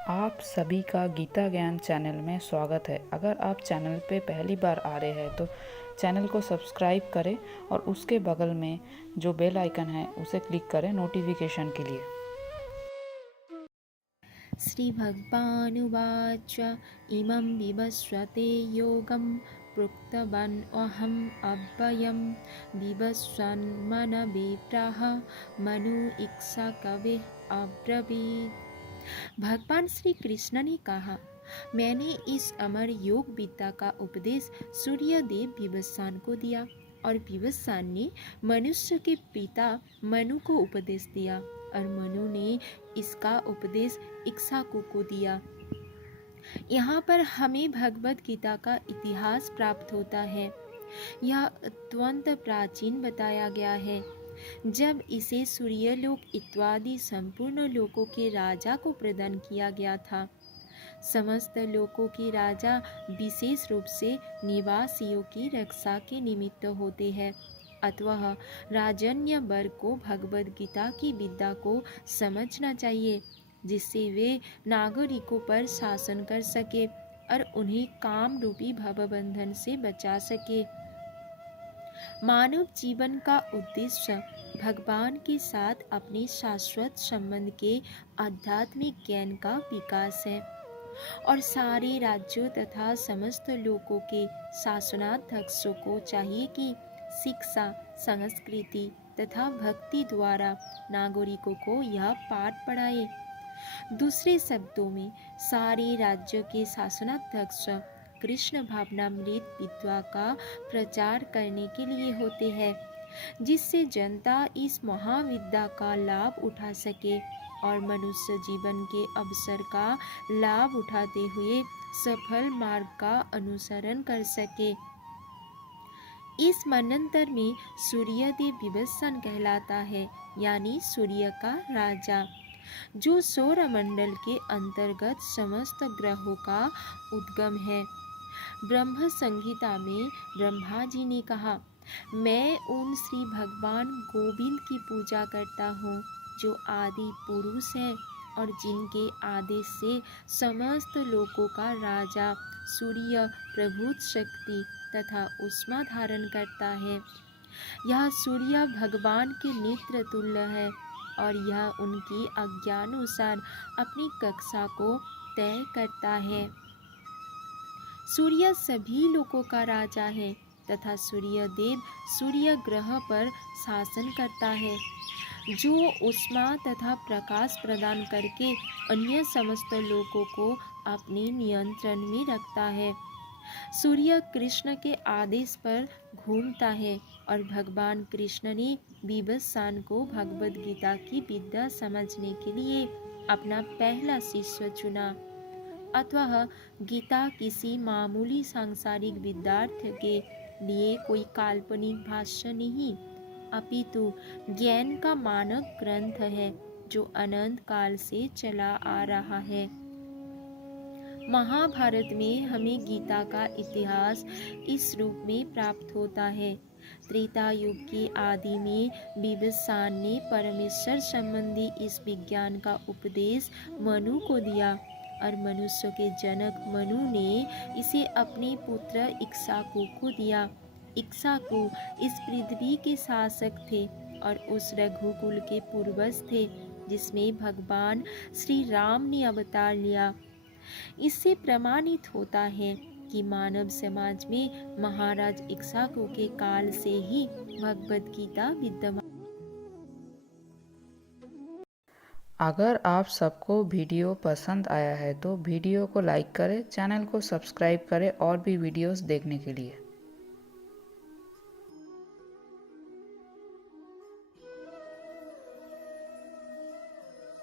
आप सभी का गीता ज्ञान चैनल में स्वागत है। अगर आप चैनल पे पहली बार आ रहे हैं तो चैनल को सब्सक्राइब करें और उसके बगल में जो बेल आइकन है उसे क्लिक करें नोटिफिकेशन के लिए। श्रीभगवानुवाच इमं विवस्वते योगं प्रोक्तवान् अहम् अव्ययं विवस्वन्मनवे प्राह मनु इक्षा कविः अब्रवीत्। भगवान श्री कृष्ण ने कहा, मैंने इस अमर योग विद्या का उपदेश सूर्य देव विवस्वान को दिया और विवस्वान ने मनुष्य के पिता मनु को उपदेश दिया और मनु ने इसका उपदेश इक्ष्वाकु को दिया। यहाँ पर हमें भगवत गीता का इतिहास प्राप्त होता है। यह अत्यंत प्राचीन बताया गया है। जब इसे सूर्यलोक इत्यादि संपूर्ण लोकों के राजा को प्रदान किया गया था। समस्त लोकों के राजा विशेष रूप से निवासियों की रक्षा के निमित्त होते हैं, अतः राजन्य वर्ग को भगवद गीता की विद्या को समझना चाहिए, जिससे वे नागरिकों पर शासन कर सके और उन्हें काम रूपी भवबंधन से बचा सके। मानव जीवन का उद्देश्य भगवान के साथ अपने शाश्वत संबंध के आध्यात्मिक ज्ञान का विकास है और सारे राज्यों तथा समस्त लोगों के शासनाध्यक्षों को चाहिए कि शिक्षा, संस्कृति तथा भक्ति द्वारा नागरिकों को यह पाठ पढ़ाए। दूसरे शब्दों में सारे राज्यों के शासनाध्यक्ष कृष्ण भावनामृत विद्या का प्रचार करने के लिए होते हैं, जिससे जनता इस महाविद्या का लाभ उठा सके और मनुष्य जीवन के अवसर का लाभ उठाते हुए सफल मार्ग का अनुसरण कर सके। इस मनंतर में सूर्यदेव विवस्वान कहलाता है, यानी सूर्य का राजा, जो सौर मंडल के अंतर्गत समस्त ग्रहों का उद्गम है। ब्रह्म संहिता में ब्रह्मा जी ने कहा, मैं उन श्री भगवान गोविंद की पूजा करता हूँ जो आदि पुरुष है और जिनके आदेश से समस्त लोकों का राजा सूर्य प्रभुत शक्ति तथा उष्मा धारण करता है। यह सूर्य भगवान के नेत्र तुल्य है और यह उनकी आज्ञानुसार अपनी कक्षा को तय करता है। सूर्य सभी लोकों का राजा है तथा सूर्य देव सूर्य ग्रह पर शासन करता है, जो उष्मा तथा प्रकाश प्रदान करके अन्य समस्त लोकों को अपने नियंत्रण में रखता है। सूर्य कृष्ण के आदेश पर घूमता है और भगवान कृष्ण ने विवस्वान को भगवद गीता की विद्या समझने के लिए अपना पहला शिष्य चुना। अतः गीता किसी मामूली सांसारिक विद्यार्थी के लिए कोई काल्पनिक भाष्य नहीं, अपितु ज्ञान का मानक ग्रंथ है जो अनंत काल से चला आ रहा है। महाभारत में हमें गीता का इतिहास इस रूप में प्राप्त होता है। त्रेता युग के आदि में विवस्वान ने परमेश्वर संबंधी इस विज्ञान का उपदेश मनु को दिया और मनुष्य के जनक मनु ने इसे अपने पुत्र इक्ष्वाकु को दिया। इक्ष्वाकु इस पृथ्वी के शासक थे और उस रघुकुल के पूर्वज थे जिसमें भगवान श्री राम ने अवतार लिया। इससे प्रमाणित होता है कि मानव समाज में महाराज इक्ष्वाकु के काल से ही भगवद गीता विद्यमान। अगर आप सबको वीडियो पसंद आया है तो वीडियो को लाइक करें, चैनल को सब्सक्राइब करें और भी वीडियोस देखने के लिए।